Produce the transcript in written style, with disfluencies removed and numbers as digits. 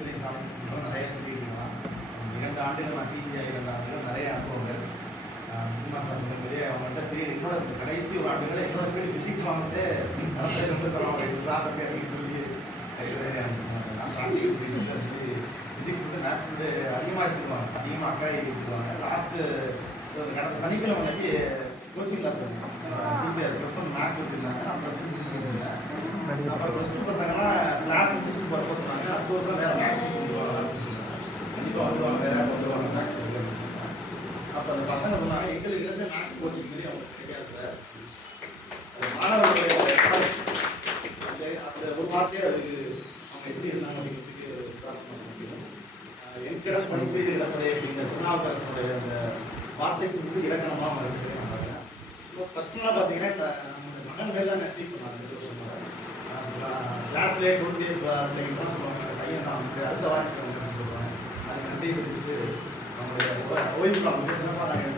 டீச்சரை சாப்பிட்டு நிறைய சொல்லியிருக்கலாம். 2 ஆண்டுகள் நான் டிஜியாக 2 ஆண்டுகள் நிறைய அனுபவங்கள். முக்கியமாக சார் சொன்னபடி அவங்கள்ட்ட பீரியட் என்னோட கடைசி ஒரு ஆண்டுகள் என்னோட பீரியட் ஃபிசிக்ஸ் வாங்கிட்டு சார் அப்படின்னு சொல்லி ஃபிசிக்ஸ் வந்து மேத்ஸ் வந்து அதிகமாக எடுத்துக்குவாங்க, அதிகமாக அக்கா எடுத்துக்குவாங்க. லாஸ்ட்டு கடந்த சனிக்கிழமை வந்து கோச்சிங் கிளாஸ் டீச்சர் +1 மேத்ஸ் எடுத்துருந்தாங்க, நான் +2 ஃபிசிக்ஸ் எடுத்துருந்தேன். அப்புறம் +2 பசங்கள்லாம் கிளாஸ் முடிச்சுட்டு போகிறப்போ சொன்னாங்க அடுத்த வருஷம் வேறு மேத்ஸ் சொல்லுவாங்க, கண்டிப்பாக வந்துடுவாங்க, வேறு வந்துடுவாங்க மேத்ஸ் எடுத்து. அப்போ அந்த பசங்க சொன்னாங்க எங்களுக்கு கிடைச்ச மேத்ஸ் கோச்சிங் மாரி அவங்களுக்கு கிடைக்காது சார். மாணவர்களுடைய அந்த ஒரு வார்த்தையே அதுக்கு அவங்க எப்படி இருந்தாங்க அப்படிங்கிறதுக்கு உதாரணமாக சொல்ல முடியும். என்கிட்ட பணி செய்து கிடப்பதே அப்படிங்கிற திருநாவுக்கரசனுடைய அந்த வார்த்தைக்கு வந்து இலக்கணமாக அவங்க எடுத்துக்கிறேன். இப்போ பர்சனலாக பார்த்தீங்கன்னா இப்போ நம்மளுடைய மகன் மேலே தான் ட்ரீட் பண்ணாங்க 2 வருஷமாக. கிளாஸ்லேயே கொடுத்து பிள்ளைங்கலாம் சொல்லுவாங்க பையன் தான் வந்து அடுத்த வாரிசு சொல்லுவாங்க. அதுக்கு நன்றி தெரிவிச்சுட்டு நம்மளுடைய ஓய்வு அவங்க சிறப்பாக நாங்கள்